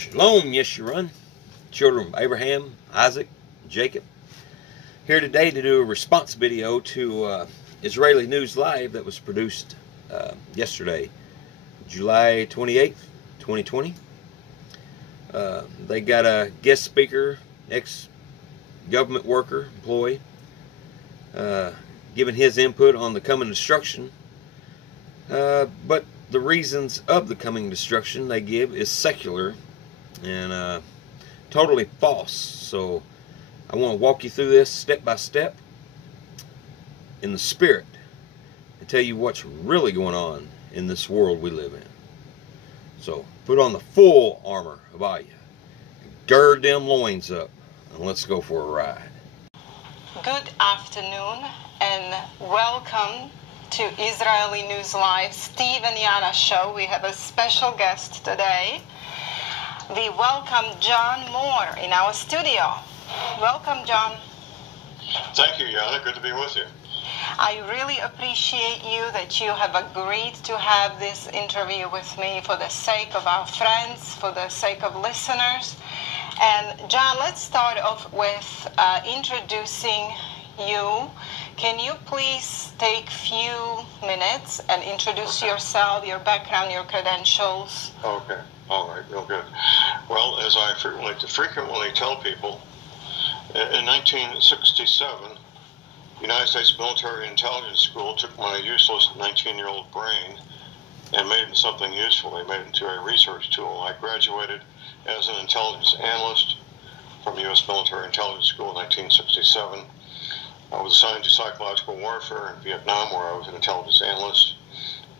Shalom, Yeshurun, children of Abraham, Isaac, and Jacob. Here today to do a response video to Israeli News Live that was produced yesterday, July 28th, 2020. They got a guest speaker, ex-government worker, employee, giving his input on the coming destruction. But the reasons of the coming destruction they give is secular and totally false. So I want to walk you through this step by step in the spirit and tell you what's really going on in this world we live in. So put on the full armor of Ayah, gird them loins up, and let's go for a ride. Good afternoon and welcome to Israeli News Live, Steve and Yana show. We have a special guest today. We welcome John Moore in our studio. Welcome, John. Thank you, Yana. Good to be with you. I really appreciate you that you have agreed to have this interview with me for the sake of our friends, for the sake of listeners. And John, let's start off with introducing you. Can you please take a few minutes and introduce yourself, your background, your credentials? Okay. All right. Real good. Well, as I frequently tell people, in 1967, the United States Military Intelligence School took my useless 19-year-old brain and made it into something useful. They made it into a research tool. I graduated as an intelligence analyst from the U.S. Military Intelligence School in 1967. I was assigned to psychological warfare in Vietnam, where I was an intelligence analyst.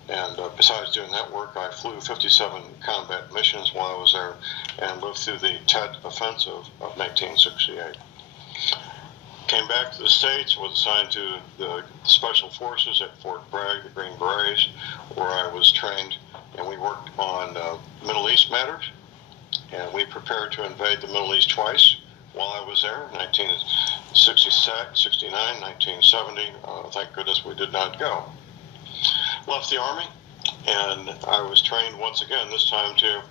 And besides doing that work, I flew 57 combat missions while I was there and lived through the Tet Offensive of 1968. Came back to the States, was assigned to the Special Forces at Fort Bragg, the Green Berets, where I was trained, and we worked on Middle East matters. And we prepared to invade the Middle East twice while I was there, 1969, 1970. Thank goodness we did not go. Left the Army, and I was trained once again, this time to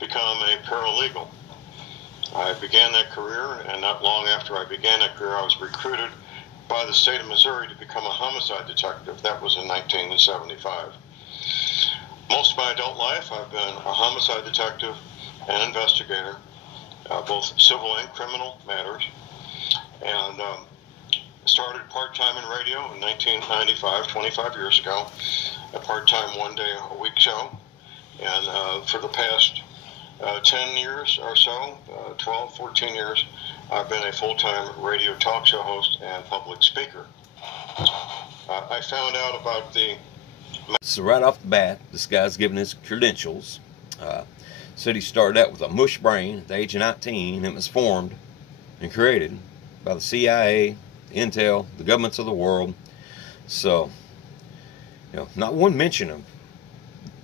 become a paralegal. I began that career, and not long after I began that career, I was recruited by the state of Missouri to become a homicide detective. That was in 1975. Most of my adult life, I've been a homicide detective and investigator, both civil and criminal matters, and started part-time in radio in 1995, 25 years ago, a part-time one-day-a-week show, and for the past 10 years or so, 12, 14 years, I've been a full-time radio talk show host and public speaker. I found out about the... So right off the bat, this guy's giving his credentials. Said he started out with a mush brain at the age of 19 and was formed and created by the CIA, Intel, the governments of the world. So, not one mention of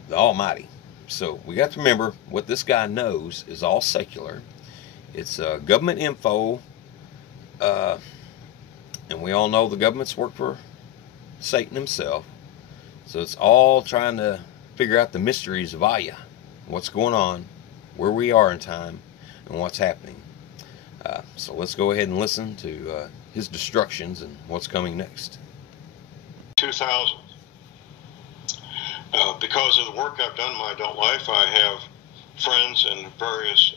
the Almighty. So we got to remember what this guy knows is all secular. It's government info, and we all know the governments work for Satan himself. So it's all trying to figure out the mysteries of Ayah, what's going on, where we are in time, and what's happening. So let's go ahead and listen to his destructions and what's coming next. 2000. Because of the work I've done in my adult life, I have friends in various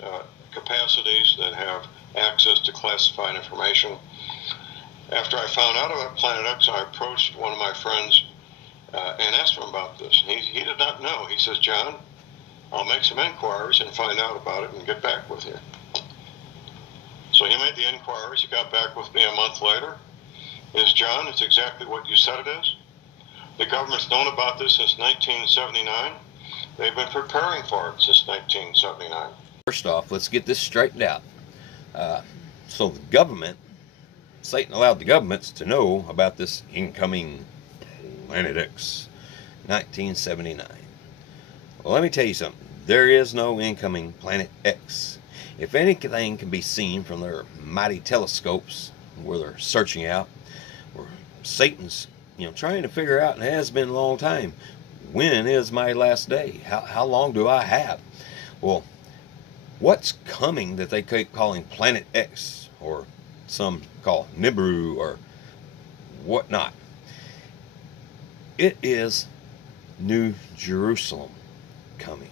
capacities that have access to classified information. After I found out about Planet X, I approached one of my friends and asked him about this. He did not know. He says, "John, I'll make some inquiries and find out about it and get back with you." So he made the inquiries. He got back with me a month later. John, it's exactly what you said it is. The government's known about this since 1979. They've been preparing for it since 1979. First off, let's get this straightened out. So the government, Satan allowed the governments to know about this incoming Planet X, 1979. Well, let me tell you something. There is no incoming Planet X. If anything can be seen from their mighty telescopes where they're searching out, where Satan's trying to figure out, and has been a long time, when is my last day? How long do I have? Well, what's coming that they keep calling Planet X, or some call Nibiru, or whatnot. It is New Jerusalem coming.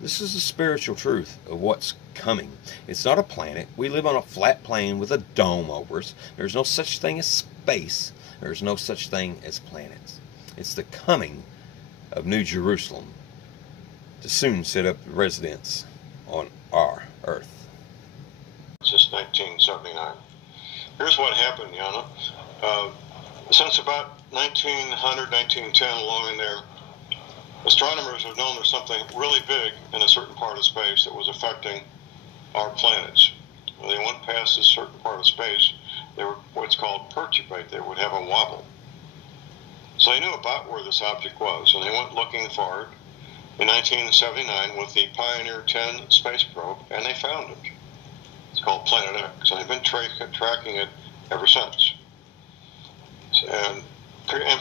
This is the spiritual truth of what's coming. It's not a planet. We live on a flat plane with a dome over us. There's no such thing as space. There's no such thing as planets. It's the coming of New Jerusalem to soon set up residence on our earth. Since 1979. Here's what happened, Yana. Since about 1900, 1910, along in there, astronomers have known there's something really big in a certain part of space that was affecting our planets. When they went past a certain part of space, they were what's called perturbate. They would have a wobble. So they knew about where this object was, and they went looking for it in 1979 with the Pioneer 10 space probe, and they found it. It's called Planet X, and they've been tracking it ever since, and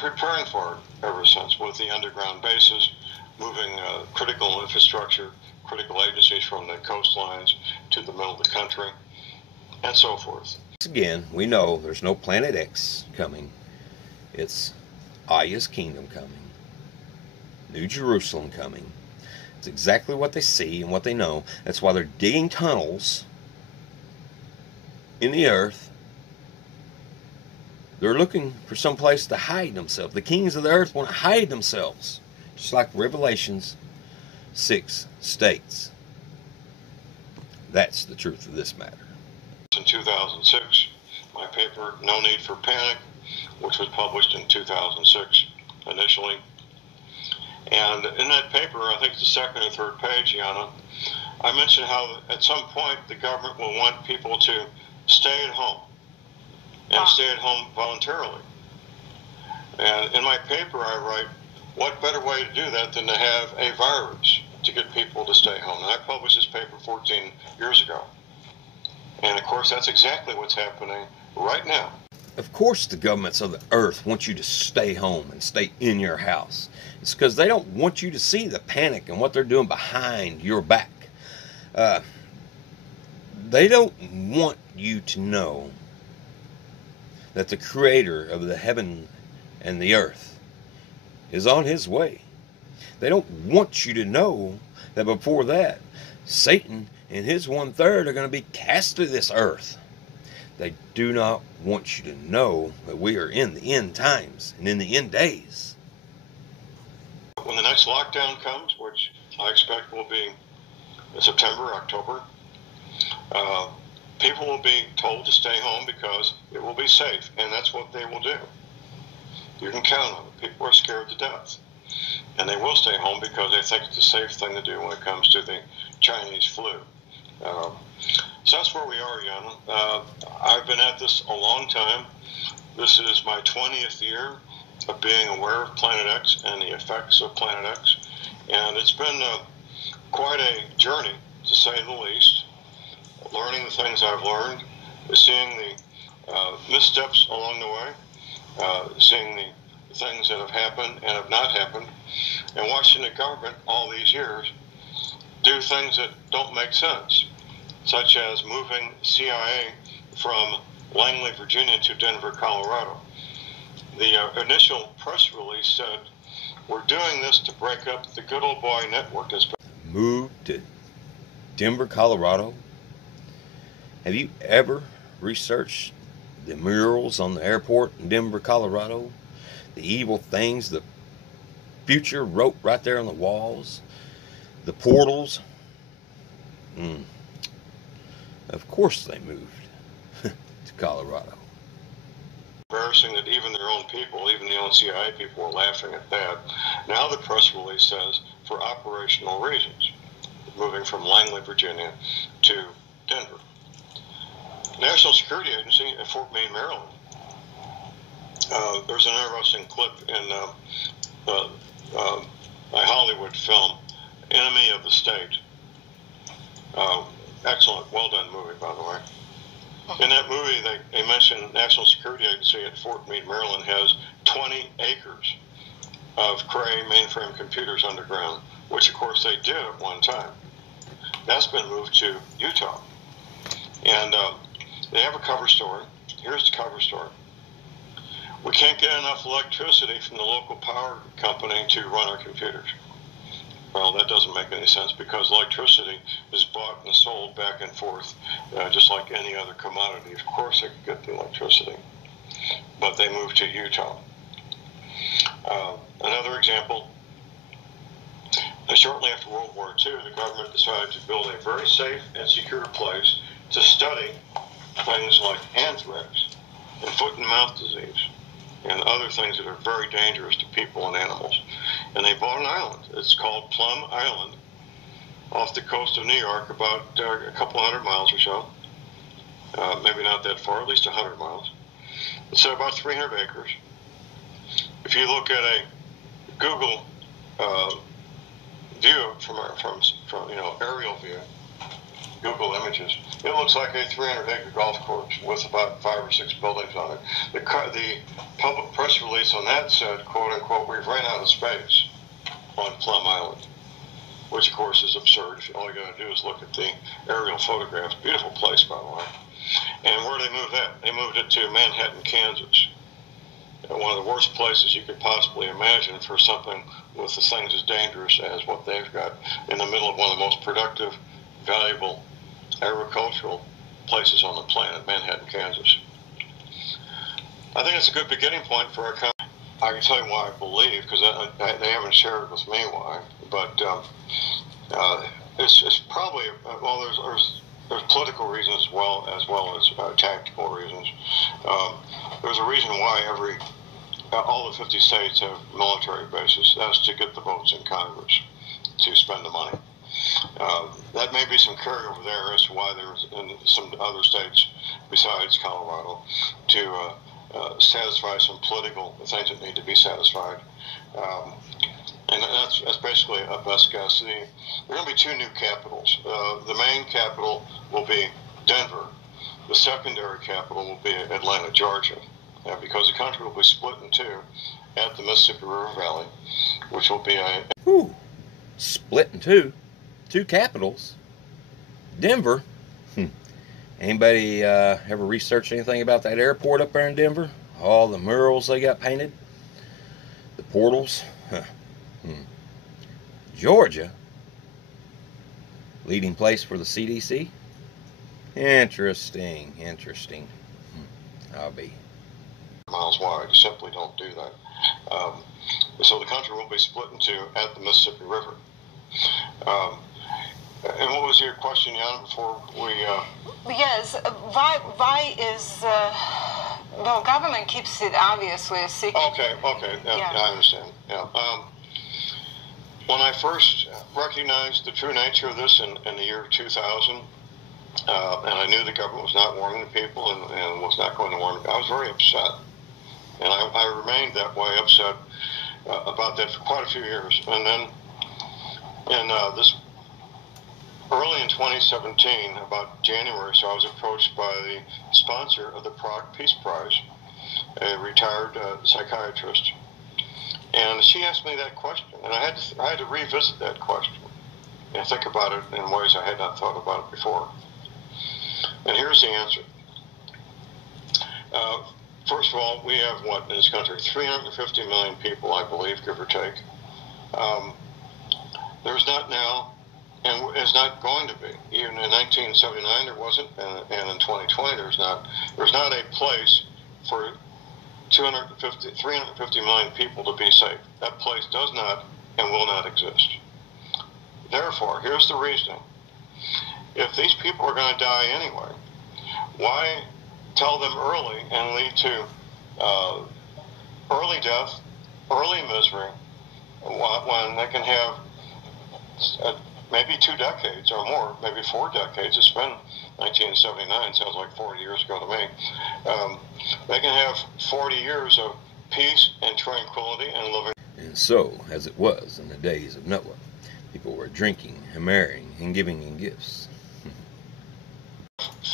preparing for it ever since with the underground bases, moving critical infrastructure, critical agencies from the coastlines to the middle of the country, and so forth. Again, we know there's no Planet X coming. It's Aya's kingdom coming. New Jerusalem coming. It's exactly what they see and what they know. That's why they're digging tunnels in the earth. They're looking for some place to hide themselves. The kings of the earth want to hide themselves. Just like Revelations 6 states. That's the truth of this matter. In 2006, my paper, No Need for Panic, which was published in 2006 initially. And in that paper, I think it's the second or third page, Yana, I mentioned how at some point the government will want people to stay at home and stay at home voluntarily. And in my paper, I write, what better way to do that than to have a virus to get people to stay home? And I published this paper 14 years ago. And of course, that's exactly what's happening right now. Of course the governments of the earth want you to stay home and stay in your house. It's because they don't want you to see the panic and what they're doing behind your back. They don't want you to know that the creator of the heaven and the earth is on his way. They don't want you to know that before that, Satan and his 1/3 are going to be cast to this earth. They do not want you to know that we are in the end times and in the end days. When the next lockdown comes, which I expect will be in September, October, people will be told to stay home because it will be safe, and that's what they will do. You can count on it. People are scared to death, and they will stay home because they think it's a safe thing to do when it comes to the Chinese flu. So that's where we are, Yana. I've been at this a long time. This is my 20th year of being aware of Planet X and the effects of Planet X. And it's been quite a journey, to say the least, learning the things I've learned, seeing the missteps along the way, seeing the things that have happened and have not happened, and watching the government all these years do things that don't make sense, such as moving CIA from Langley, Virginia to Denver, Colorado. The initial press release said, we're doing this to break up the good old boy network. Moved to Denver, Colorado? Have you ever researched the murals on the airport in Denver, Colorado? The evil things the future wrote right there on the walls? The portals? Of course they moved to Colorado. Embarrassing that even their own people, even the own CIA people, were laughing at that. Now the press release says, for operational reasons, moving from Langley, Virginia to Denver. National Security Agency at Fort Meade, Maryland. There's an interesting clip in a Hollywood film, Enemy of the State. Excellent, well done movie, by the way. In that movie, they mentioned National Security Agency at Fort Meade, Maryland has 20 acres of Cray mainframe computers underground, which of course they did at one time. That's been moved to Utah. And they have a cover story. Here's the cover story. We can't get enough electricity from the local power company to run our computers. Well, that doesn't make any sense because electricity is bought and sold back and forth, just like any other commodity. Of course they could get the electricity, but they moved to Utah. Another example, shortly after World War II, the government decided to build a very safe and secure place to study things like anthrax and foot and mouth disease and other things that are very dangerous to people and animals. And they bought an island. It's called Plum Island off the coast of New York, about a couple 100 miles or so. Maybe not that far, at least 100 miles. It's about 300 acres. If you look at a Google view from aerial view, Google Images, it looks like a 300-acre golf course with about 5 or 6 buildings on it. The public press release on that said, quote unquote, "We've ran out of space on Plum Island," which of course is absurd. All you got to do is look at the aerial photographs. Beautiful place, by the way. And where did they move that? They moved it to Manhattan, Kansas. One of the worst places you could possibly imagine for something with the things as dangerous as what they've got in the middle of one of the most productive, valuable agricultural places on the planet, Manhattan, Kansas. I think it's a good beginning point for our company. I can tell you why I believe, because they haven't shared with me why, but it's probably, well, there's political reasons as well as tactical reasons. There's a reason why all the 50 states have military bases. That's to get the votes in Congress to spend the money. That may be some carryover there as to why there's in some other states besides Colorado to satisfy some political things that need to be satisfied. And that's basically a best guess. There are going to be 2 new capitals. The main capital will be Denver. The secondary capital will be Atlanta, Georgia, because the country will be split in 2 at the Mississippi River Valley, which will be a... Whew. Split in 2? 2 capitals? Denver? Anybody ever researched anything about that airport up there in Denver? All the murals they got painted? The portals? Georgia? Leading place for the CDC? Interesting. I'll be miles wide. You simply don't do that. So the country will be split in 2 at the Mississippi River. And what was your question, Jan, before we... Yes, why is... well, government keeps it obviously a secret. Okay, yeah. I understand. Yeah. When I first recognized the true nature of this in the year 2000, and I knew the government was not warning the people and was not going to warn them, I was very upset. And I remained that way, upset about that for quite a few years. And then this early in 2017, about January, so I was approached by the sponsor of the Prague Peace Prize, a retired psychiatrist, and she asked me that question, and I had to revisit that question and think about it in ways I had not thought about it before. And here's the answer. First of all, we have what in this country? 350 million people, I believe, give or take. There's not now, and is not going to be. Even in 1979 there wasn't, and in 2020 there's not a place for 350 million people to be safe. That place does not and will not exist. Therefore, here's the reasoning. If these people are going to die anyway, why tell them early and lead to early death, early misery, when they can have maybe 2 decades or more, maybe 4 decades. It's been 1979, sounds like 40 years ago to me. They can have 40 years of peace and tranquility and living. And so, as it was in the days of Noah, people were drinking and marrying and giving in gifts.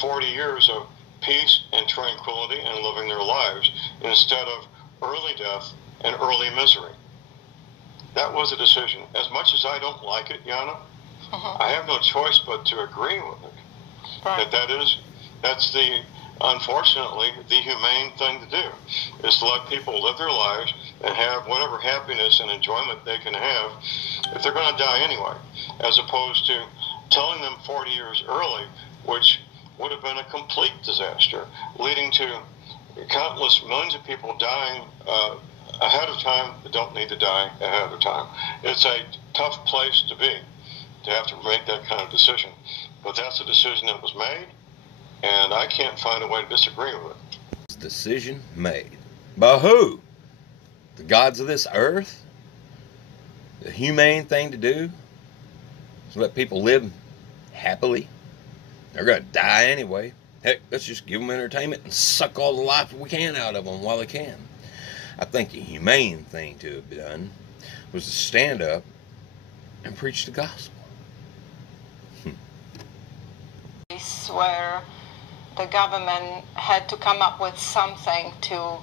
40 years of peace and tranquility and living their lives instead of early death and early misery. That was a decision. As much as I don't like it, Yana, I have no choice but to agree with it. Right. That's unfortunately, the humane thing to do, is to let people live their lives and have whatever happiness and enjoyment they can have if they're going to die anyway, as opposed to telling them 40 years early, which would have been a complete disaster, leading to countless millions of people dying ahead of time that don't need to die ahead of time. It's a tough place to be, to have to make that kind of decision. But that's a decision that was made, and I can't find a way to disagree with it. Decision made. By who? The gods of this earth? The humane thing to do is let people live happily. They're going to die anyway. Heck, let's just give them entertainment and suck all the life we can out of them while they can. I think the humane thing to have done was to stand up and preach the gospel. Where the government had to come up with something to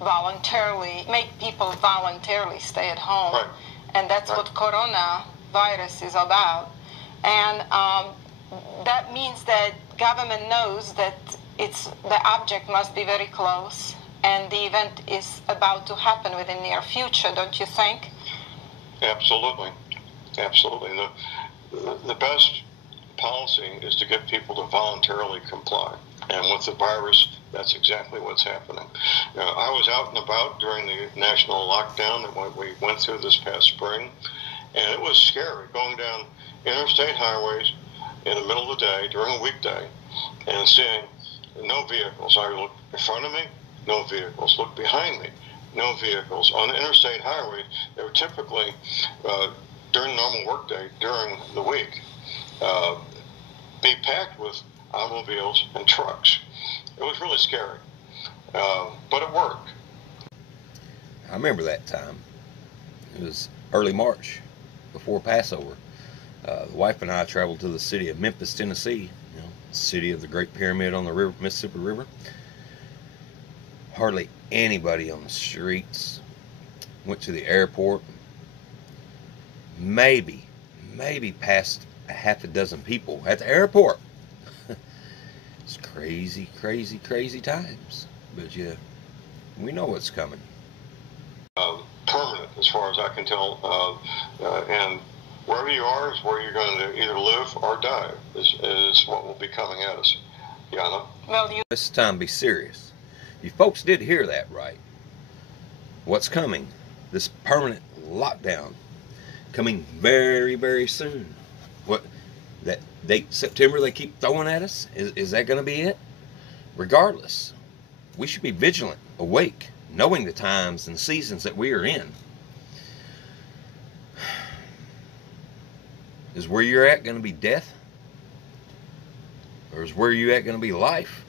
voluntarily make people voluntarily stay at home, Right. And that's what coronavirus is about. And that means that government knows that the object must be very close, and the event is about to happen within near future. Don't you think? Absolutely, absolutely. The best policy is to get people to voluntarily comply. And with the virus, that's exactly what's happening. I was out and about during the national lockdown that we went through this past spring, and it was scary going down interstate highways in the middle of the day during a weekday and seeing no vehicles. I looked in front of me, no vehicles. Looked behind me, no vehicles. On the interstate highway, they were typically, during normal workday, during the week, be packed with automobiles and trucks. It was really scary, but it worked. I remember that time. It was early March, before Passover. The wife and I traveled to the city of Memphis, Tennessee, city of the Great Pyramid on the Mississippi River. Hardly anybody on the streets. Went to the airport. Maybe past a half a dozen people at the airport. It's crazy, crazy, crazy times. But yeah, we know what's coming. Permanent, as far as I can tell. And wherever you are is where you're going to either live or die, is what will be coming at us. Yana? Well, It's time to be serious. You folks did hear that right. What's coming? This permanent lockdown. Coming very, very soon. What, that date, September, they keep throwing at us? Is that going to be it? Regardless, we should be vigilant, awake, knowing the times and seasons that we are in. Is where you're at going to be death? Or is where you're at going to be life?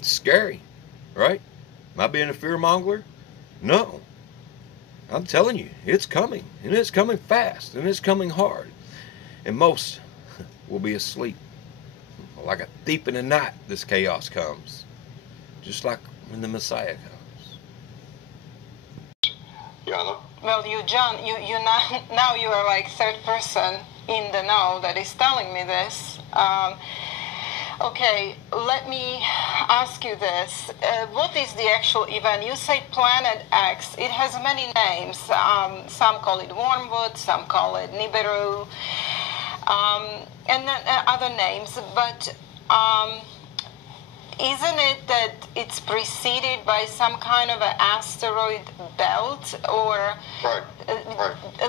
It's scary, right? Am I being a fearmonger? No. I'm telling you, it's coming. And it's coming fast. And it's coming hard. And most will be asleep. Like a thief in the night, this chaos comes. Just like when the Messiah comes. Yana? Well, John, you now you are like third person in the know that is telling me this. Okay, let me ask you this. What is the actual event? You say Planet X. It has many names. Some call it Wormwood, some call it Nibiru, and then other names. But isn't it that it's preceded by some kind of an asteroid belt? Or Right.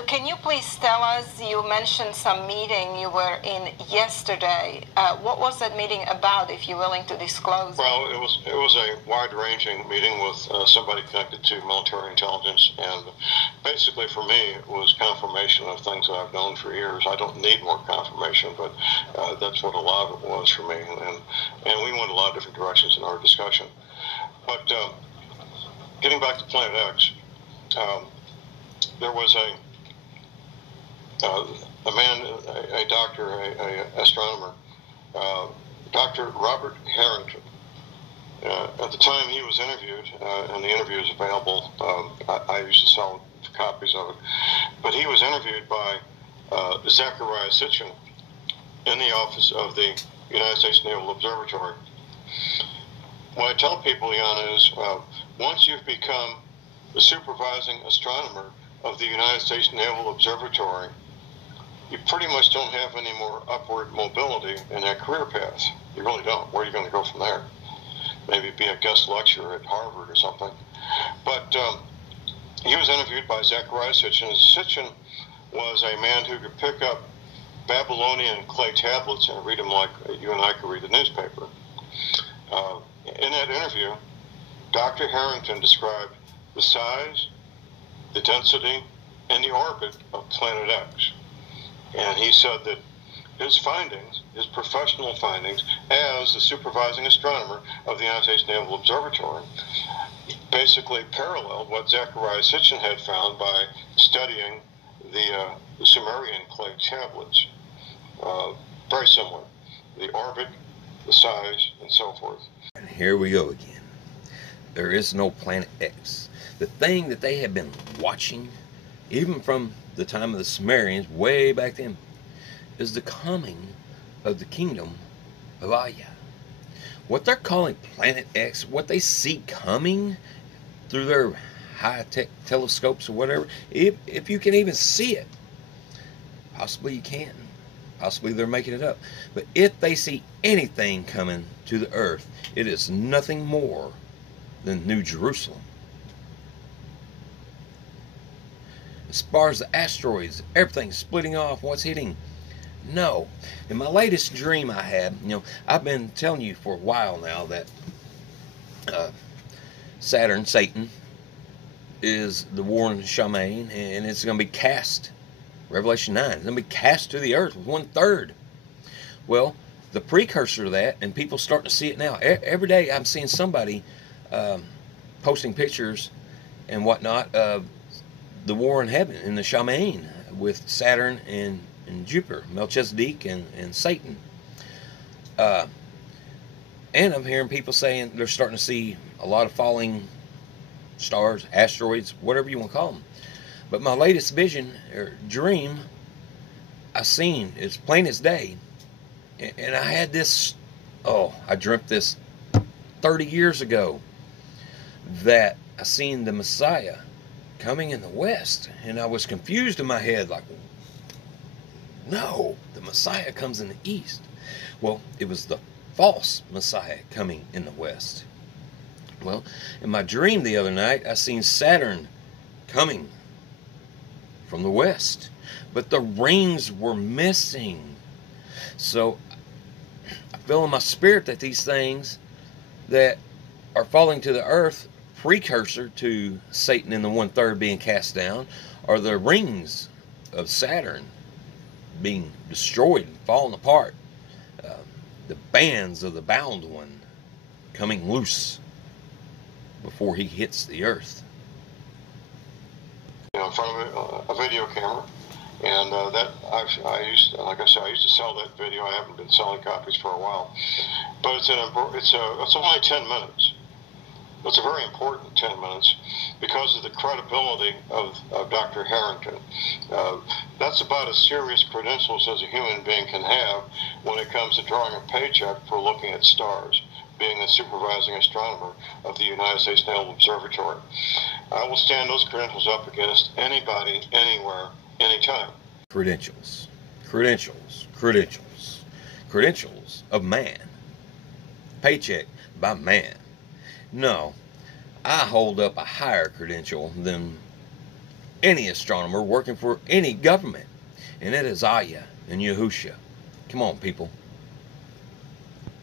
can you please tell us, you mentioned some meeting you were in yesterday. What was that meeting about, if you're willing to disclose? Well, it was a wide-ranging meeting with somebody connected to military intelligence, and basically for me it was confirmation of things that I've known for years. I don't need more confirmation, but that's what a lot of it was for me, and we went a lot of different directions in our discussion. But getting back to Planet X, there was a man, a doctor, a astronomer, Dr. Robert Harrington. At the time he was interviewed, and the interview is available, I used to copies of it. But he was interviewed by Zachariah Sitchin in the office of the United States Naval Observatory. What I tell people, Jan, is once you've become the supervising astronomer of the United States Naval Observatory, you pretty much don't have any more upward mobility in that career path. You really don't. Where are you going to go from there? Maybe be a guest lecturer at Harvard or something. But he was interviewed by Zachariah Sitchin. Sitchin was a man who could pick up Babylonian clay tablets and read them like you and I could read the newspaper. In that interview, Dr. Harrington described the size, the density, and the orbit of Planet X. And he said that his findings, his professional findings, as the supervising astronomer of the United States Naval Observatory, basically paralleled what Zachariah Sitchin had found by studying the Sumerian clay tablets. Very similar. The orbit, the size, and so forth. And here we go again. There is no Planet X. The thing that they have been watching, even from the time of the Sumerians, way back then, is the coming of the kingdom of Aya. What they're calling Planet X, what they see coming through their high-tech telescopes or whatever, if you can even see it, possibly you can. Possibly they're making it up. But if they see anything coming to the earth, it is nothing more than New Jerusalem. As far as the asteroids, everything's splitting off, what's hitting? No. In my latest dream I had, I've been telling you for a while now that Saturn, Satan, is the warring shaman, and it's going to be cast. Revelation 9, it's going to be cast to the earth with 1/3. Well, the precursor to that, and people starting to see it now. Every day I'm seeing somebody posting pictures and whatnot of the war in heaven, in the shaman, with Saturn and Jupiter, Melchizedek and Satan. And I'm hearing people saying they're starting to see a lot of falling stars, asteroids, whatever you want to call them. But my latest vision or dream, I seen, it's plain as day, and I had this, I dreamt this 30 years ago, that I seen the Messiah coming in the west, and I was confused in my head, like, no, the Messiah comes in the east. Well, it was the false Messiah coming in the west. Well, in my dream the other night, I seen Saturn coming from the west, but the rings were missing. So I feel in my spirit that these things that are falling to the earth, precursor to Satan and the 1/3 being cast down, are the rings of Saturn being destroyed and falling apart. The bands of the bound one coming loose before he hits the earth. In front of a video camera, and that I used, like I said, I used to sell that video. I haven't been selling copies for a while, but it's only 10 minutes. It's a very important 10 minutes because of the credibility of Dr. Harrington. That's about as serious credentials as a human being can have when it comes to drawing a paycheck for looking at stars, being the supervising astronomer of the United States Naval Observatory. I will stand those credentials up against anybody, anywhere, anytime. Credentials of man. Paycheck by man. No, I hold up a higher credential than any astronomer working for any government, and it is Aya and Yahusha. Come on, people.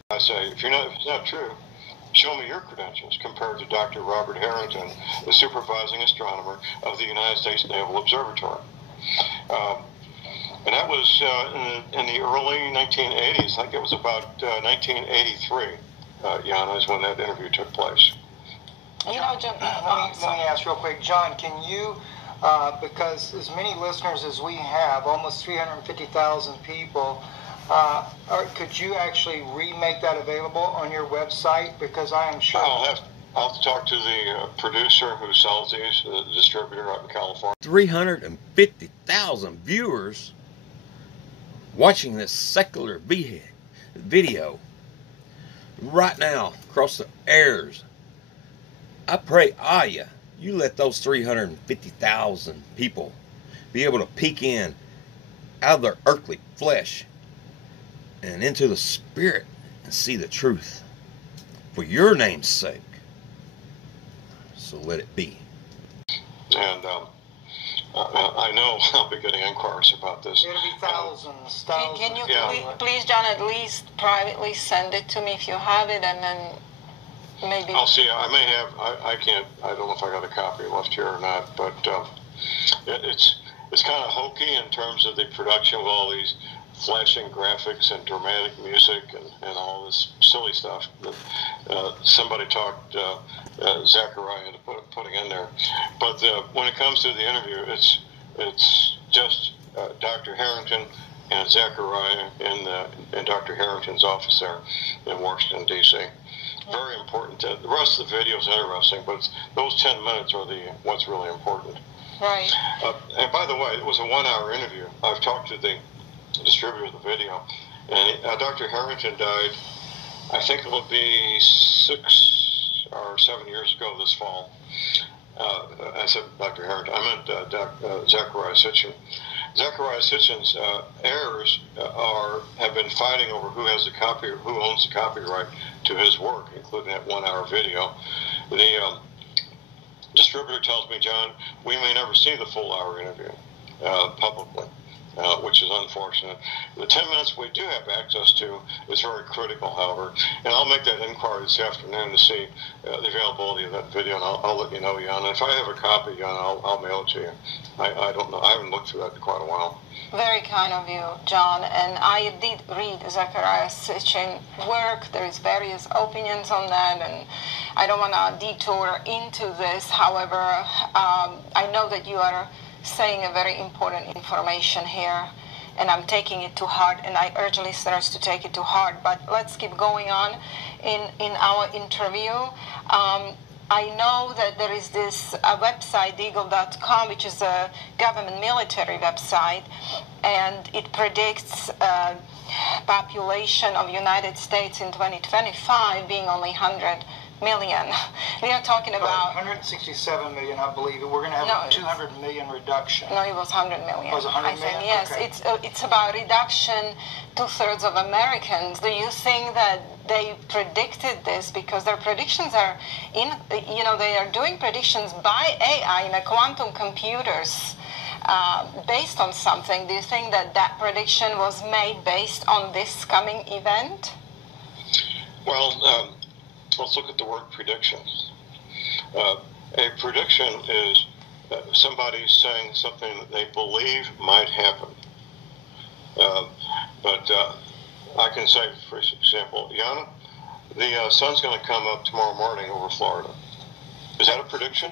I say, if it's not true, show me your credentials compared to Dr. Robert Harrington, the supervising astronomer of the United States Naval Observatory. And that was in the early 1980s. I think it was about 1983, Jana, is when that interview took place. Jim, let me ask real quick. John, can you, because as many listeners as we have, almost 350,000 people, could you actually remake that available on your website? Because I am sure... I'll have to talk to the producer who sells these, the distributor out in California. 350,000 viewers watching this secular video right now across the airs. I pray, you let those 350,000 people be able to peek in out of their earthly flesh and into the spirit and see the truth for your name's sake. So let it be. And I know I'll be getting inquiries about this. It'll be thousands. Can you Yeah. please, John, at least privately send it to me if you have it, and then maybe. I'll see. I may have. I can't. I don't know if I got a copy left here or not. But it's kind of hokey in terms of the production of all these flashing graphics and dramatic music and all this silly stuff that somebody talked Zachariah into putting in there. But when it comes to the interview, it's just Dr. Harrington and Zachariah in Dr. Harrington's office there in Washington, D.C. Very important. The rest of the video is interesting, but those 10 minutes are what's really important. Right. And by the way, it was a 1-hour interview. I've talked to the distributor of the video, and Dr. Harrington died, I think it'll be 6 or 7 years ago this fall. I said Dr. Harrington, I meant Zachariah Sitchin. Zachariah Sitchin's heirs have been fighting over who owns the copyright to his work, including that 1-hour video. The distributor tells me, John, we may never see the full hour interview publicly, which is unfortunate. The 10 minutes we do have access to is very critical, however, and I'll make that inquiry this afternoon to see the availability of that video, and I'll let you know, Jan. And if I have a copy, Jan, I'll mail it to you. I don't know. I haven't looked through that in quite a while. Very kind of you, John. And I did read Zachariah Sitchin's work. There's various opinions on that, and I don't want to detour into this. However, I know that you are saying a very important information here, and I'm taking it to heart, and I urge listeners to take it to heart. But let's keep going on in our interview. I know that there is this website, eagle.com, which is a government military website, and it predicts population of United States in 2025 being only 100 million. We are talking about 167 million, I believe. We're going to have a 200 million reduction. No, it was 100 million. Oh, it was 100 I think, million? yes. Okay. It's about reduction, 2/3 of Americans. Do you think that they predicted this because their predictions are they are doing predictions by AI in a quantum computers based on something? Do you think that prediction was made based on this coming event? Well, let's look at the word prediction. A prediction is somebody saying something that they believe might happen. But I can say, for example, Yana, the sun's going to come up tomorrow morning over Florida. Is that a prediction?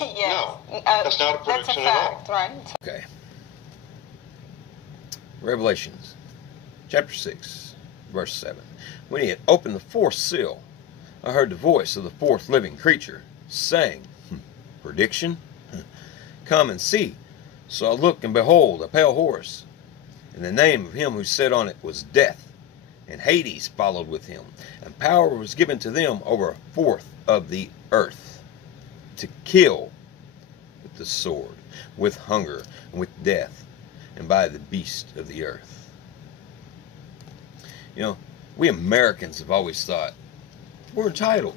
Yes. No, that's not a prediction that's a fact, at all. Right? Okay. Revelations, chapter 6, verse 7. When he had opened the fourth seal, I heard the voice of the fourth living creature saying, prediction? Come and see. So I looked, and behold, a pale horse, and the name of him who sat on it was Death, and Hades followed with him, and power was given to them over a fourth of the earth, to kill with the sword, with hunger, and with death, and by the beast of the earth. You know, we Americans have always thought, we're entitled,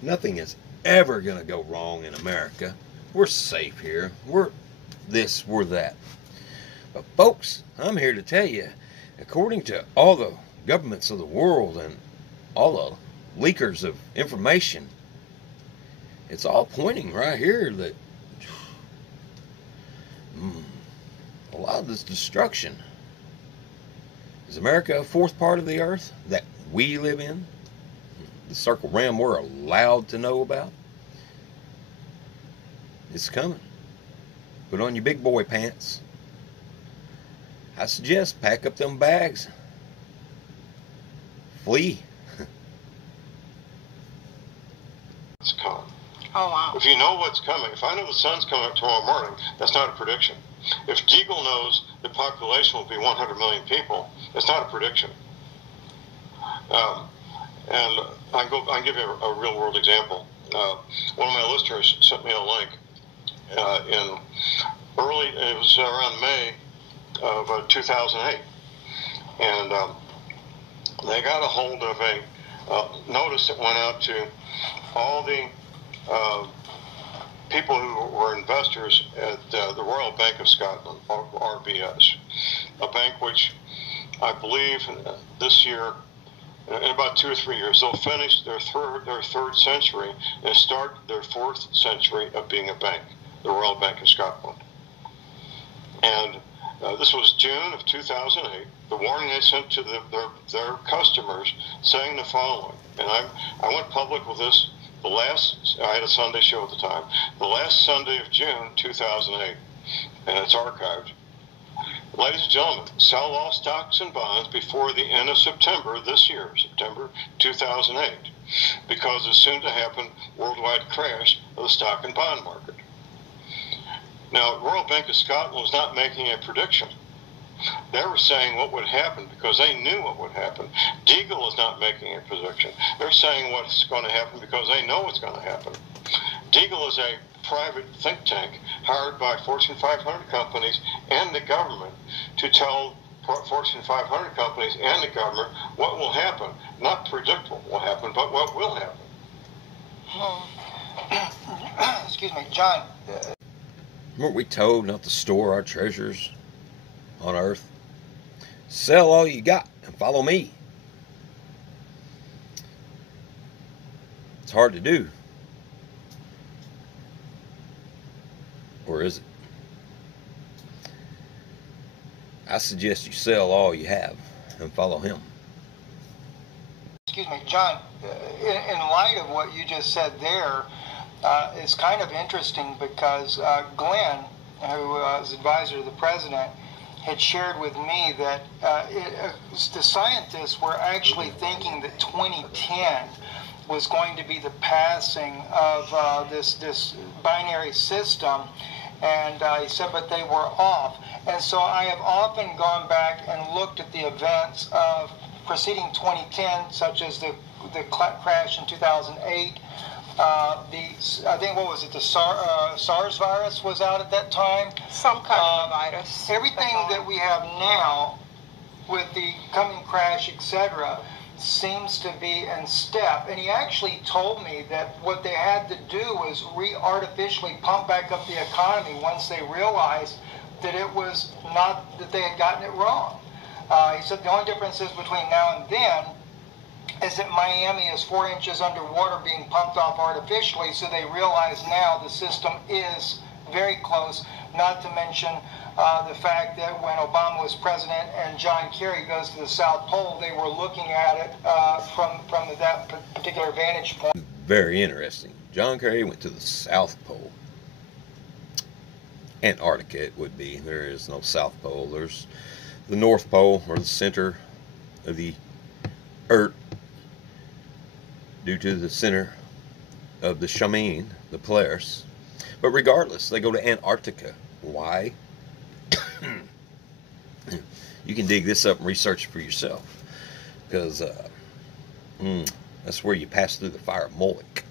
nothing is ever going to go wrong in America. We're safe here. We're this, we're that. But folks, I'm here to tell you, according to all the governments of the world and all the leakers of information, it's all pointing right here that a lot of this destruction. Is America a fourth part of the earth that we live in? The circle realm we're allowed to know about? It's coming. Put on your big boy pants. I suggest pack up them bags. Flee. If you know what's coming, if I know the sun's coming up tomorrow morning, that's not a prediction. If Deagle knows the population will be 100 million people, it's not a prediction. And I can give you a real world example. One of my listeners sent me a link it was around May of 2008, and they got a hold of a notice that went out to all the people who were investors at the Royal Bank of Scotland, or RBS, a bank which I believe this year, in about 2 or 3 years, they'll finish their third century and start their fourth century of being a bank, the Royal Bank of Scotland. And this was June of 2008. The warning they sent to their customers saying the following, and I went public with this I had a Sunday show at the time, the last Sunday of June 2008, and it's archived. Ladies and gentlemen, sell all stocks and bonds before the end of September this year, September 2008, because there's soon to happen worldwide crash of the stock and bond market. Now, Royal Bank of Scotland was not making a prediction. They were saying what would happen because they knew what would happen. Deagle is not making a prediction. They're saying what's going to happen because they know what's going to happen. Deagle is a private think tank hired by Fortune 500 companies and the government to tell Fortune 500 companies and the government what will happen. Not predict what will happen, but what will happen. Excuse me, John. Weren't we told not to store our treasures on earth? Sell all you got and follow me. It's hard to do. Or is it? I suggest you sell all you have and follow him. Excuse me, John, in light of what you just said there, it's kind of interesting because Glenn, who is advisor to the president, had shared with me that the scientists were actually thinking that 2010 was going to be the passing of this binary system, and he said, but they were off. And so I have often gone back and looked at the events of preceding 2010, such as the crash in 2008. I think, what was it, the SARS virus was out at that time. Some kind of virus. Everything that we have now with the coming crash, etc., seems to be in step. And he actually told me that what they had to do was artificially pump back up the economy once they realized that it was not, that they had gotten it wrong. He said the only difference is between now and then is that Miami is 4 inches underwater being pumped off artificially, so they realize now the system is very close, not to mention the fact that when Obama was president and John Kerry goes to the South Pole, they were looking at it from that particular vantage point. Very interesting. John Kerry went to the South Pole. Antarctica it would be. There is no South Pole. There's the North Pole, or the center of the Earth, due to the center of the Chamin, the Polaris. But regardless, they go to Antarctica. Why? You can dig this up and research it for yourself, because that's where you pass through the fire of Moloch.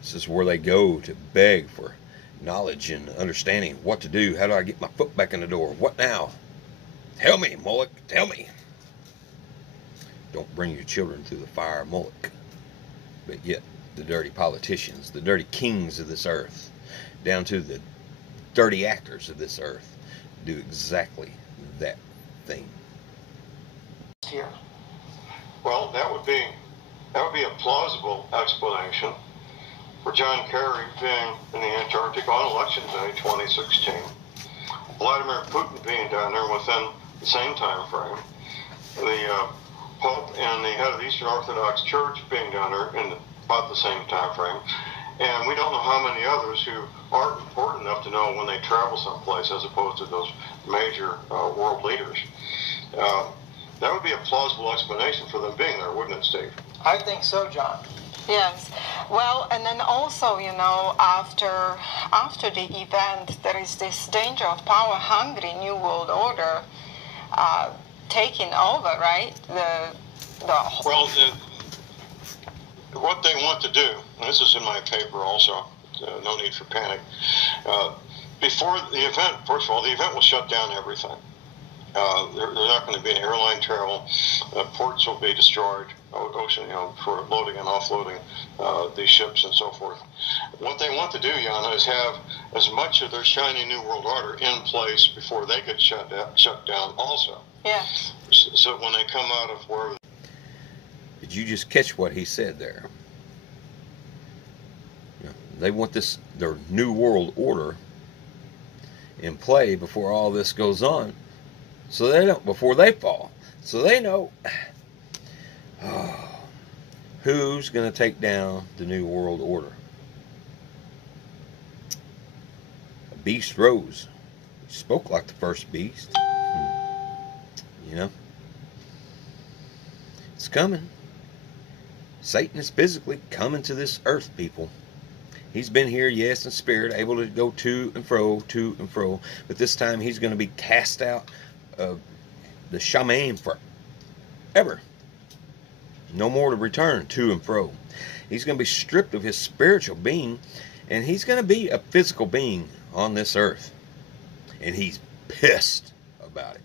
This is where they go to beg for knowledge and understanding. What to do? How do I get my foot back in the door? What now? Tell me, Moloch, tell me. Don't bring your children through the fire of Moloch. But yet, the dirty politicians, the dirty kings of this earth, down to the dirty actors of this earth, do exactly that thing. Here. Well, that would be a plausible explanation for John Kerry being in the Antarctic on Election Day 2016, Vladimir Putin being down there within the same time frame, the Pope and the head of the Eastern Orthodox Church being down there in about the same time frame, and we don't know how many others who aren't important enough to know when they travel someplace, as opposed to those major world leaders. That would be a plausible explanation for them being there, wouldn't it, Steve? I think so, John. Yes. Well, and then also, you know, after the event, there is this danger of power-hungry New World Order taking over, right? Well, what they want to do, and this is in my paper also, no need for panic. Before the event, first of all, the event will shut down everything. There's not going to be any airline travel. Ports will be destroyed, ocean, you know, for loading and offloading these ships and so forth. What they want to do, Yana, is have as much of their shiny New World Order in place before they get shut down also. Yes. So when they come out of where... Did you just catch what he said there? They want their New World Order in play before all this goes on, so they don't, before they fall, so they know who's going to take down the New World Order. A beast rose. He spoke like the first beast. You know, it's coming. Satan is physically coming to this earth, people. He's been here, yes, in spirit, able to go to and fro, but this time he's going to be cast out of the shaman forever. No more to return to and fro. He's going to be stripped of his spiritual being, and he's going to be a physical being on this earth. And he's pissed about it.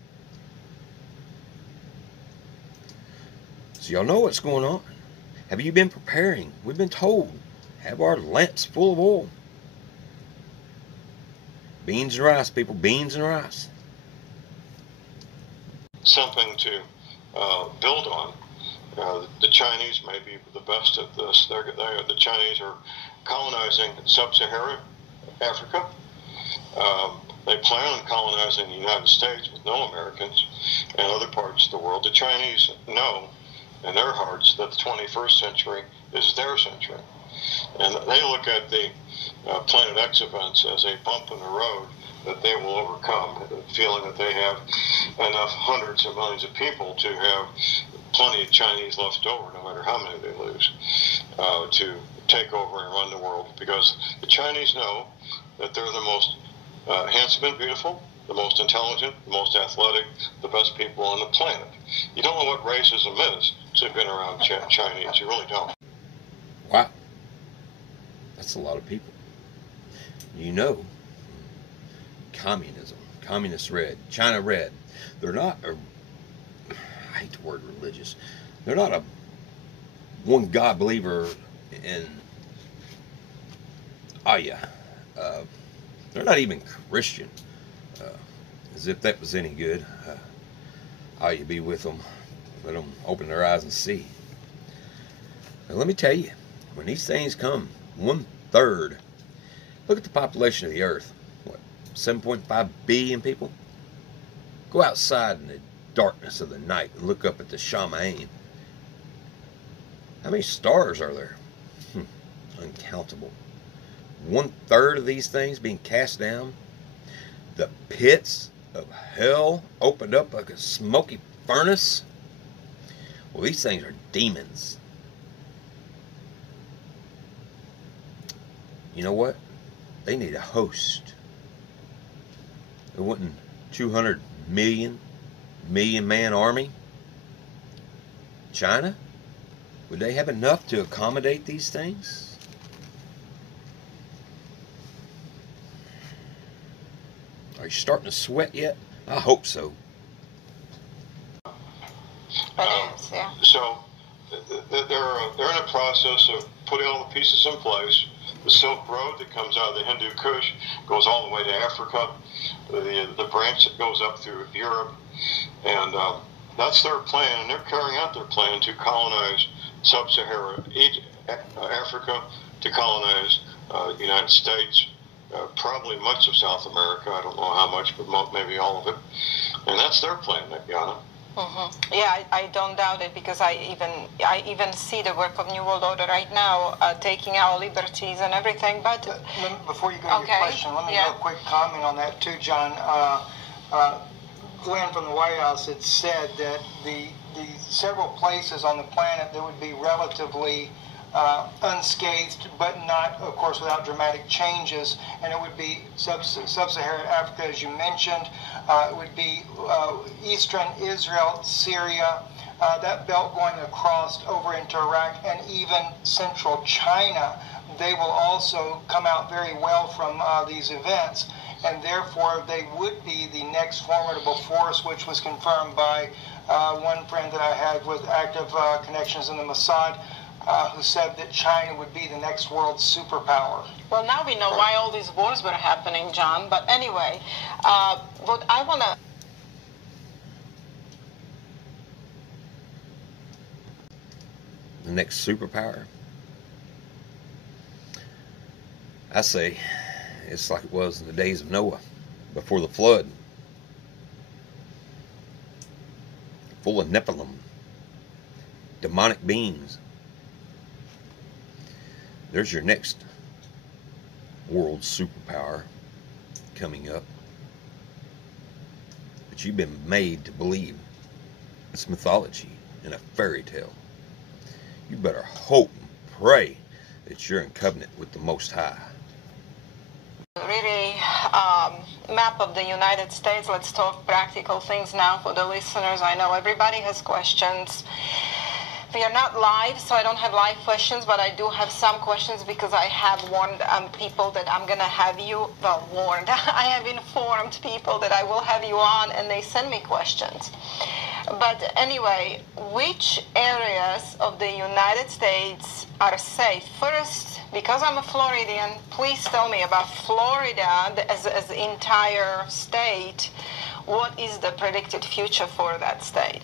So y'all know what's going on. Have you been preparing? We've been told, have our lamps full of oil. Beans and rice, people, beans and rice. Something to build on. The Chinese may be the best at this. The Chinese are colonizing sub-Saharan Africa. They plan on colonizing the United States with no Americans and other parts of the world. The Chinese know in their hearts that the 21st century is their century. And they look at the Planet X events as a bump in the road that they will overcome, feeling that they have enough hundreds of millions of people to have plenty of Chinese left over, no matter how many they lose, to take over and run the world. Because the Chinese know that they're the most handsome and beautiful, the most intelligent, the most athletic, the best people on the planet. You don't know what racism is until you've been around Chinese. You really don't. Wow. That's a lot of people. You know, communism, communist red, China red, they're not, I hate the word religious, they're not a one God believer in they're not even Christian, as if that was any good. You be with them, let them open their eyes and see. Now, let me tell you, when these things come, 1/3, look at the population of the earth, what, 7.5 billion people? Go outside in the darkness of the night and look up at the shaman. How many stars are there? Uncountable. 1/3 of these things being cast down. The pits of hell opened up like a smoky furnace. Well, these things are demons. You know what? They need a host. There wasn't 200 million man army. China? Would they have enough to accommodate these things? Are you starting to sweat yet? I hope so. Yeah. So they're in a process of putting all the pieces in place. The Silk Road that comes out of the Hindu Kush goes all the way to Africa. The branch that goes up through Europe, and that's their plan. And they're carrying out their plan to colonize sub-Saharan Africa, to colonize the United States, probably much of South America. I don't know how much, but maybe all of it. And that's their plan, Yana. Mm-hmm. Yeah, I don't doubt it, because I even see the work of New World Order right now, taking our liberties and everything. But before you go to your question, let me make a quick comment on that too, John. Glenn from the White House had said that the several places on the planet that would be relatively unscathed, but not, of course, without dramatic changes. And it would be sub-Saharan Africa, as you mentioned. It would be eastern Israel, Syria, that belt going across over into Iraq, and even central China. They will also come out very well from these events, and therefore they would be the next formidable force, which was confirmed by one friend that I had with active connections in the Mossad, who said that China would be the next world superpower. Well, now we know why all these wars were happening, John. But anyway, what I want to... The next superpower? I say it's like it was in the days of Noah, before the flood. Full of Nephilim, demonic beings. There's your next world superpower coming up. But you've been made to believe it's mythology and a fairy tale. You better hope and pray that you're in covenant with the Most High. Really, map of the United States. Let's talk practical things now for the listeners. I know everybody has questions. We are not live, so I don't have live questions, but I do have some questions because I have warned people that I'm going to have you, well, warned. I have informed people that I will have you on, and they send me questions. But anyway, which areas of the United States are safe? First, because I'm a Floridian, please tell me about Florida as the entire state. What is the predicted future for that state?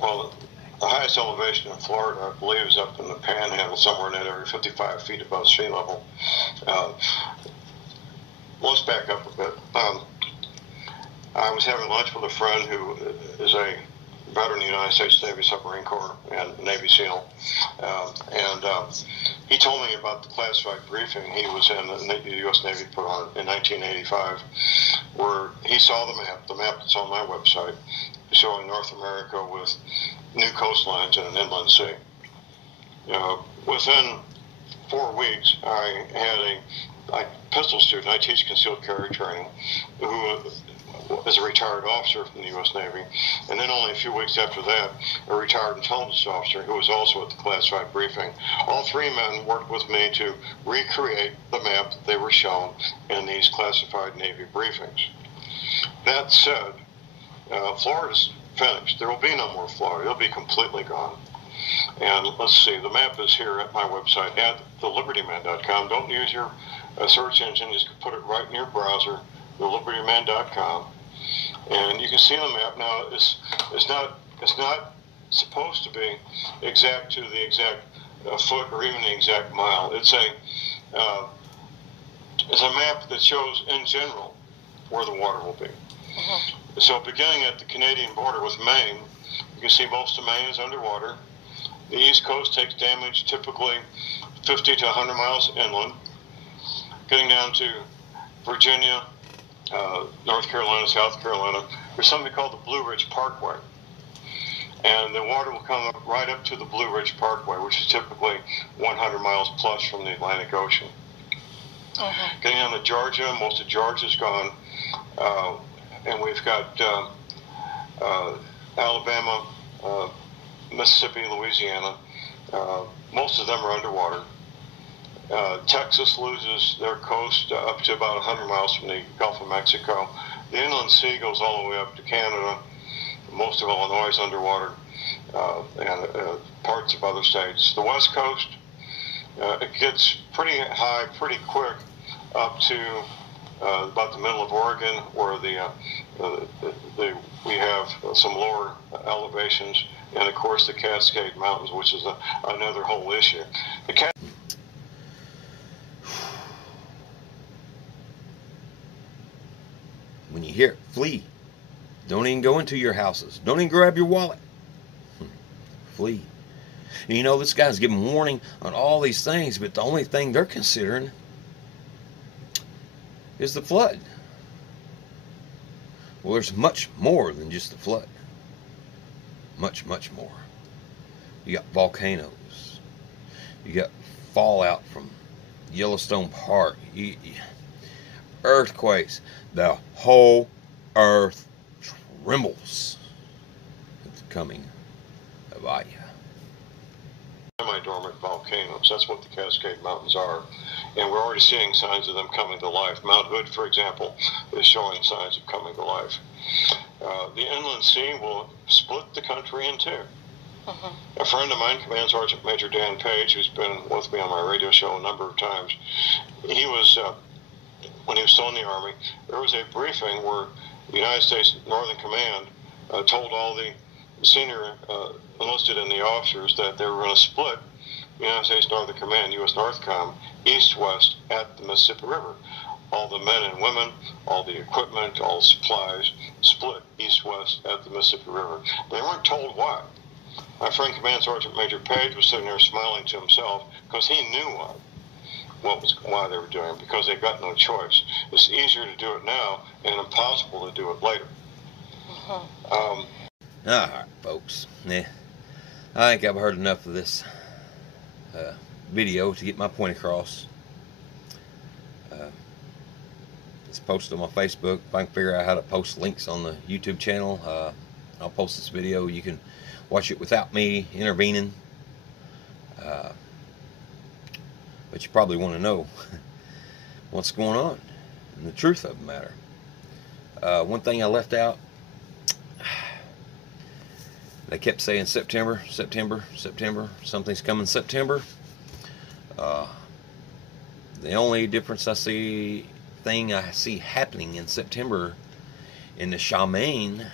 Well, the highest elevation in Florida, I believe, is up in the Panhandle, somewhere in that area, 55 feet above sea level. Let's back up a bit. I was having lunch with a friend who is a veteran of the United States Navy Submarine Corps and Navy SEAL. He told me about the classified briefing he was in, that the U.S. Navy put on in 1985, where he saw the map that's on my website, showing North America with new coastlines and an inland sea. Within 4 weeks, I had a pistol student. I teach concealed carry training, who is a retired officer from the U.S. Navy, and then only a few weeks after that, a retired intelligence officer who was also at the classified briefing. All three men worked with me to recreate the map that they were shown in these classified Navy briefings. That said, Florida's finished. There will be no more Florida. It'll be completely gone. And let's see, the map is here at my website at thelibertyman.com. Don't use your search engine, just put it right in your browser, thelibertyman.com. And you can see the map now. It's not supposed to be exact to the exact foot or even the exact mile. It's a map that shows in general where the water will be. Mm-hmm. So beginning at the Canadian border with Maine, you can see most of Maine is underwater. The East Coast takes damage typically 50 to 100 miles inland. Getting down to Virginia, North Carolina, South Carolina, there's something called the Blue Ridge Parkway. And the water will come up right up to the Blue Ridge Parkway, which is typically 100 miles plus from the Atlantic Ocean. Mm-hmm. Getting down to Georgia, most of Georgia's gone. And we've got Alabama, Mississippi, Louisiana. Most of them are underwater. Texas loses their coast up to about 100 miles from the Gulf of Mexico. The inland sea goes all the way up to Canada. Most of Illinois is underwater, and parts of other states. The West Coast, it gets pretty high pretty quick up to about the middle of Oregon, where we have some lower elevations, and of course the Cascade Mountains, which is another whole issue. When you hear it, flee. Don't even go into your houses. Don't even grab your wallet. Flee. And you know, this guy's giving warning on all these things, but the only thing they're considering is the flood. Well, there's much more than just the flood. Much, much more. You got volcanoes. You got fallout from Yellowstone Park. Earthquakes. The whole earth trembles at the coming of Aya. Semi-dormant volcanoes. That's what the Cascade Mountains are. And we're already seeing signs of them coming to life. Mount Hood, for example, is showing signs of coming to life. The inland sea will split the country in two. A friend of mine, Command Sergeant Major Dan Page, who's been with me on my radio show a number of times, he was, when he was still in the Army, there was a briefing where the United States Northern Command told all the senior enlisted and the officers that they were going to split the United States Northern Command, U.S. Northcom, east-west at the Mississippi River. All the men and women, all the equipment, all the supplies split east-west at the Mississippi River. They weren't told why. My friend Command Sergeant Major Page was sitting there smiling to himself because he knew why they were doing it, because they've got no choice. It's easier to do it now and impossible to do it later. All right, folks. Yeah, I think I've heard enough of this video to get my point across. It's posted on my Facebook. If I can figure out how to post links on the YouTube channel, I'll post this video. You can watch it without me intervening. But you probably want to know what's going on and the truth of the matter. One thing I left out, they kept saying September, September, September. Something's coming September. The only difference I see happening in September in the Shaman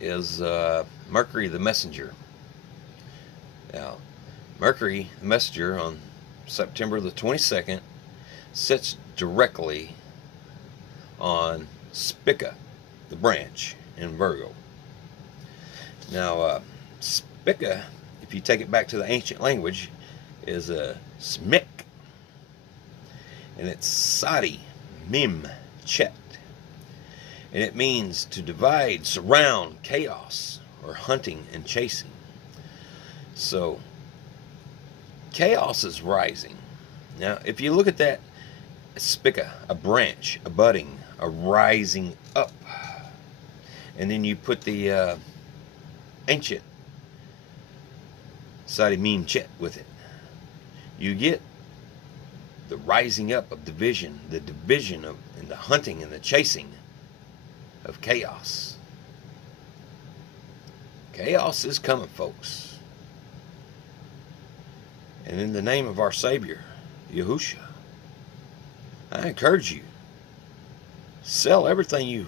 is Mercury the Messenger. Now, Mercury the Messenger on September the 22nd sits directly on Spica, the branch in Virgo. Now, Spica, if you take it back to the ancient language, is a Smik, and it's Sadi Mim Chet, and it means to divide, surround, chaos, or hunting and chasing. So, chaos is rising. Now, if you look at that, Spica, a branch, a budding, a rising up, and then you put the ancient Sadi Mim Chet with it, you get the rising up of division, the division of, and the hunting and the chasing of chaos. Chaos is coming, folks. And in the name of our Savior, Yahusha, I encourage you, sell everything you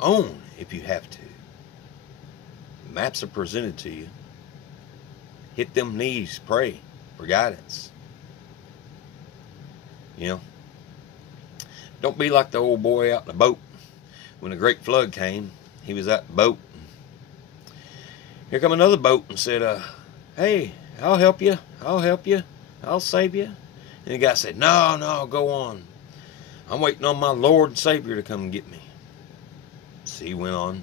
own if you have to. Maps are presented to you. Hit them knees, pray for guidance. You know, don't be like the old boy out in the boat when the great flood came. He was out in the boat. Here come another boat and said, hey, I'll help you. I'll help you. I'll save you. And the guy said, no, go on. I'm waiting on my Lord and Savior to come and get me. So he went on.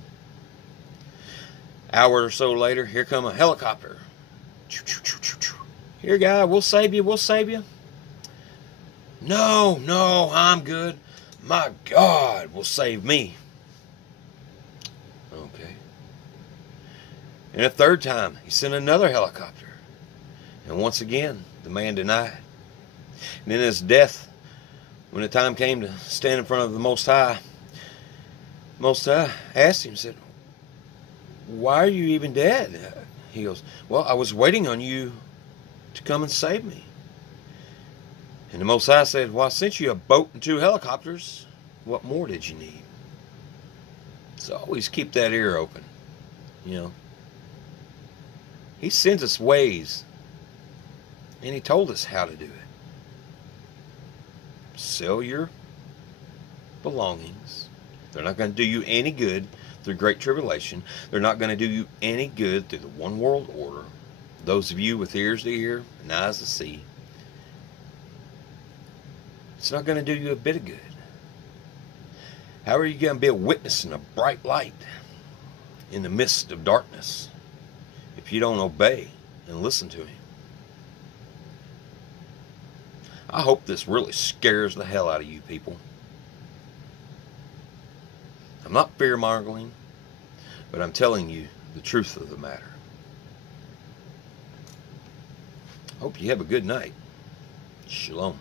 Hour or so later, here come a helicopter. Here, guy, we'll save you. We'll save you. No, I'm good. My God will save me. Okay. And a third time, he sent another helicopter. And once again, the man denied. And in his death, when the time came to stand in front of the Most High asked him, said, why are you even dead? He goes, well, I was waiting on you to come and save me. And the Most High said, well, I sent you a boat and 2 helicopters. What more did you need? So always keep that ear open. You know, He sends us ways, and He told us how to do it. Sell your belongings. They're not going to do you any good through Great Tribulation. They're not going to do you any good through the One World Order. Those of you with ears to hear and eyes to see, it's not going to do you a bit of good. How are you going to be a witness in a bright light in the midst of darkness if you don't obey and listen to Him? I hope this really scares the hell out of you people. I'm not fear-mongering, but I'm telling you the truth of the matter. Hope you have a good night. Shalom.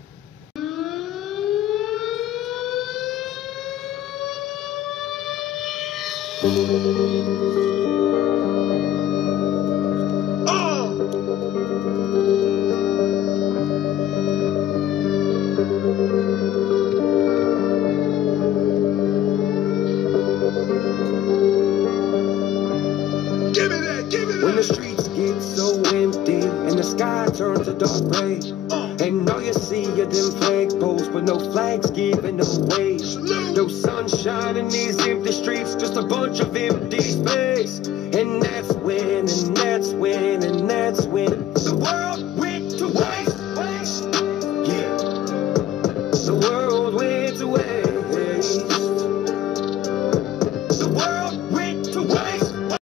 When the streets get so empty and the sky turns a dark gray, and all you see are them flagpoles with no flags giving away. No sunshine in these empty streets, just a bunch of empty space. And that's when